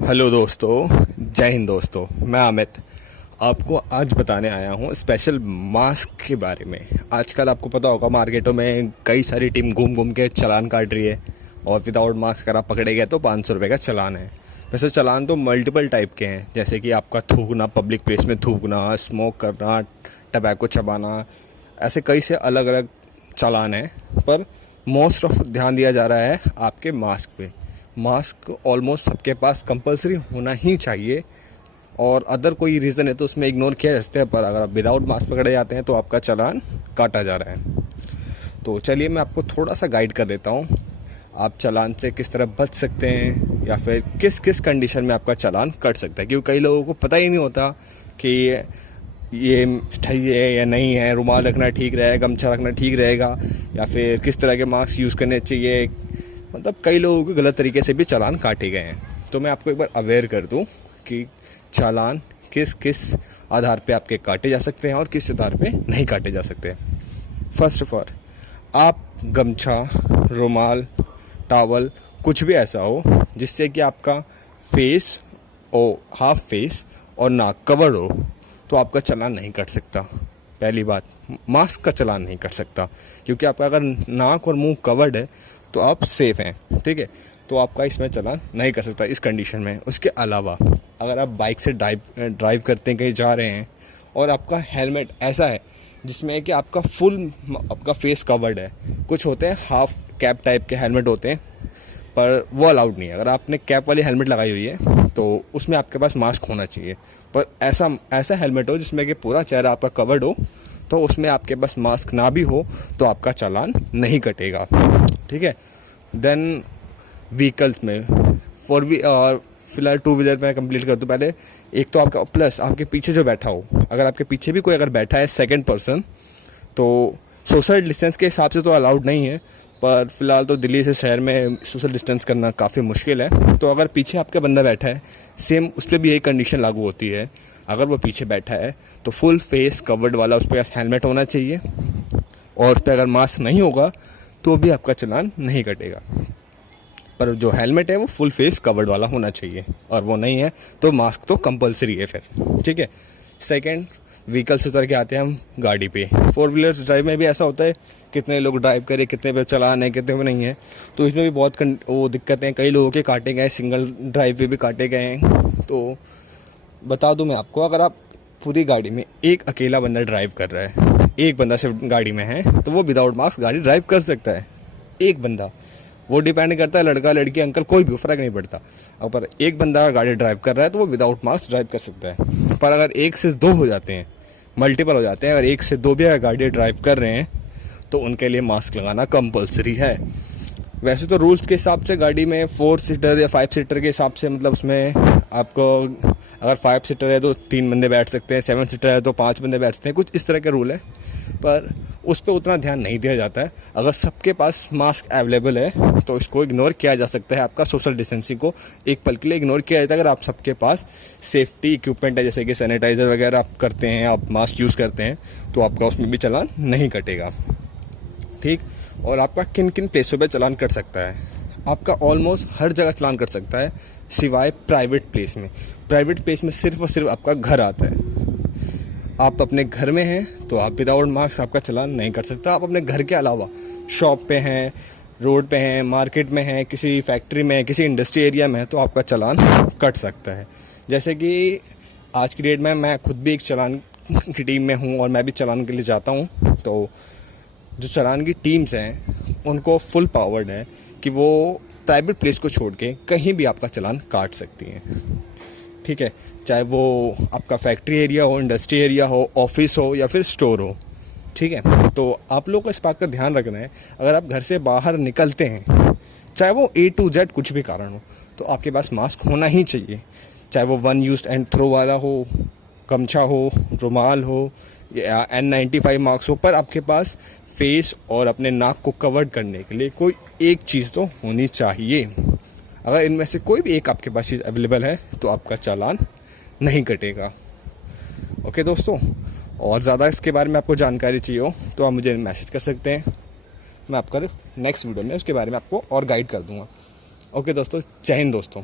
Hello दोस्तों, जय हिंद दोस्तों। मैं अमित आपको आज बताने आया हूँ स्पेशल मास्क के बारे में। आजकल आपको पता होगा मार्केटों में कई सारी टीम घूम घूम के चालान काट रही है और विदाउट मास्क अगर आप पकड़े गए तो 500 रुपये का चालान है। वैसे चालान तो मल्टीपल टाइप के हैं, जैसे कि आपका थूकना, पब्लिक प्लेस में थूकना, स्मोक करना, टबैको चबाना, ऐसे कई से अलग अलग चालान हैं। पर मोस्ट ऑफ ध्यान दिया जा रहा है आपके मास्क पे। मास्क ऑलमोस्ट सबके पास कंपलसरी होना ही चाहिए, और अदर कोई रीज़न है तो उसमें इग्नोर किया जा सकता है। पर अगर आप विदाउट मास्क पकड़े जाते हैं तो आपका चालान काटा जा रहा है। तो चलिए मैं आपको थोड़ा सा गाइड कर देता हूँ, आप चालान से किस तरह बच सकते हैं या फिर किस किस कंडीशन में आपका चालान कट सकता है। क्योंकि कई लोगों को पता ही नहीं होता कि ये सही है या नहीं है, रुमाल रखना ठीक रहेगा, गमछा रखना ठीक रहेगा, या फिर किस तरह के मास्क यूज़ करने चाहिए। मतलब कई लोगों को गलत तरीके से भी चालान काटे गए हैं। तो मैं आपको एक बार अवेयर कर दूं कि चालान किस किस आधार पे आपके काटे जा सकते हैं और किस आधार पे नहीं काटे जा सकते। फर्स्ट ऑफ ऑल, आप गमछा, रुमाल, टॉवल, कुछ भी ऐसा हो जिससे कि आपका फेस और हाफ फेस और नाक कवर हो, तो आपका चालान नहीं कट सकता। पहली बात, मास्क का चालान नहीं कट सकता, क्योंकि आपका अगर नाक और मुंह कवर्ड है तो आप सेफ हैं, ठीक है। तो आपका इसमें चालान नहीं कर सकता इस कंडीशन में। उसके अलावा अगर आप बाइक से ड्राइव करते हैं, कहीं जा रहे हैं, और आपका हेलमेट ऐसा है जिसमें कि आपका फुल आपका फेस कवर्ड है। कुछ होते हैं हाफ कैप टाइप के हेलमेट होते हैं, पर वो अलाउड नहीं है। अगर आपने कैप वाली हेलमेट लगाई हुई है तो उसमें आपके पास मास्क होना चाहिए। पर ऐसा हेलमेट हो जिसमें कि पूरा चेहरा आपका कवर्ड हो, तो उसमें आपके पास मास्क ना भी हो तो आपका चालान नहीं कटेगा, ठीक है। देन व्हीकल्स में और फिलहाल टू व्हीलर में कंप्लीट कर दूँ पहले। एक तो आपका प्लस आपके पीछे जो बैठा हो, अगर आपके पीछे भी कोई अगर बैठा है सेकंड पर्सन, तो सोशल डिस्टेंस के हिसाब से तो अलाउड नहीं है। पर फिलहाल तो दिल्ली से शहर में सोशल डिस्टेंस करना काफ़ी मुश्किल है। तो अगर पीछे आपका बंदा बैठा है, सेम उस पर भी यही कंडीशन लागू होती है। अगर वो पीछे बैठा है तो फुल फेस कवर्ड वाला उस पर हेलमेट होना चाहिए, और उस पर अगर मास्क नहीं होगा तो भी आपका चालान नहीं कटेगा। पर जो हेलमेट है वो फुल फेस कवर्ड वाला होना चाहिए, और वो नहीं है तो मास्क तो कंपलसरी है फिर, ठीक है। सेकंड, व्हीकल से उतर के आते हैं हम गाड़ी पे। फोर व्हीलर ड्राइव में भी ऐसा होता है, कितने लोग ड्राइव करें, कितने पे चलान है, कितने पे नहीं है। तो इसमें भी बहुत वो दिक्कतें, कई लोगों के काटे गए, सिंगल ड्राइव पे भी काटे गए हैं। तो बता दूं मैं आपको, अगर आप पूरी गाड़ी में एक अकेला बंदा ड्राइव कर रहा है, एक बंदा सिर्फ गाड़ी में है, तो वो विदाउट मास्क गाड़ी ड्राइव कर सकता है। एक बंदा, वो डिपेंड करता है लड़का लड़की अंकल कोई भी, फर्क नहीं पड़ता। और पर एक बंदा गाड़ी ड्राइव कर रहा है तो वो विदाउट मास्क ड्राइव कर सकता है। पर अगर एक से दो हो जाते हैं, मल्टीपल हो जाते हैं, अगर एक से दो भी अगर गाड़ी ड्राइव कर रहे हैं तो उनके लिए मास्क लगाना कंपलसरी है। वैसे तो रूल्स के हिसाब से गाड़ी में 4 सीटर या 5 सीटर के हिसाब से, मतलब उसमें आपको अगर 5 सीटर है तो 3 बंदे बैठ सकते हैं, 7 सीटर है तो 5 बंदे बैठ सकते हैं, कुछ इस तरह के रूल है। पर उस पर उतना ध्यान नहीं दिया जाता है। अगर सबके पास मास्क अवेलेबल है तो इसको इग्नोर किया जा सकता है, आपका सोशल डिस्टेंसिंग को एक पल के लिए इग्नोर किया जाता है। अगर आप सबके पास सेफ्टी इक्विपमेंट है, जैसे कि सैनिटाइज़र वगैरह आप करते हैं, आप मास्क यूज़ करते हैं, तो आपका उसमें भी चालान नहीं कटेगा, ठीक। और आपका किन किन प्लेसों पे चालान कट सकता है? आपका ऑलमोस्ट हर जगह चालान कट सकता है, सिवाय प्राइवेट प्लेस में। प्राइवेट प्लेस में सिर्फ और सिर्फ आपका घर आता है। आप अपने घर में हैं तो आप विदाउट मास्क आपका चालान नहीं कर सकता। आप अपने घर के अलावा शॉप पे हैं, रोड पे हैं, मार्केट में हैं, किसी फैक्ट्री में हैं, किसी इंडस्ट्री एरिया में है, तो आपका चालान कट सकता है। जैसे कि आज की डेट में मैं खुद भी एक चालान की टीम में हूँ और मैं भी चालान के लिए जाता हूँ। तो जो चालान की टीम्स हैं उनको फुल पावर्ड है कि वो प्राइवेट प्लेस को छोड़ के कहीं भी आपका चालान काट सकती हैं, ठीक है। चाहे वो आपका फैक्ट्री एरिया हो, इंडस्ट्री एरिया हो, ऑफिस हो या फिर स्टोर हो, ठीक है। तो आप लोगों को इस बात का ध्यान रखना है, अगर आप घर से बाहर निकलते हैं, चाहे वो A to Z कुछ भी कारण हो, तो आपके पास मास्क होना ही चाहिए। चाहे वो 1 यूज एंड थ्रो वाला हो, गमछा हो, रुमाल हो या N95 मास्क हो, पर आपके पास फेस और अपने नाक को कवर करने के लिए कोई एक चीज़ तो होनी चाहिए। अगर इनमें से कोई भी एक आपके पास चीज़ अवेलेबल है तो आपका चालान नहीं कटेगा। ओके दोस्तों, और ज़्यादा इसके बारे में आपको जानकारी चाहिए हो तो आप मुझे मैसेज कर सकते हैं, मैं आपका नेक्स्ट वीडियो में उसके बारे में आपको और गाइड कर दूंगा। ओके दोस्तों, जय हिंद दोस्तों।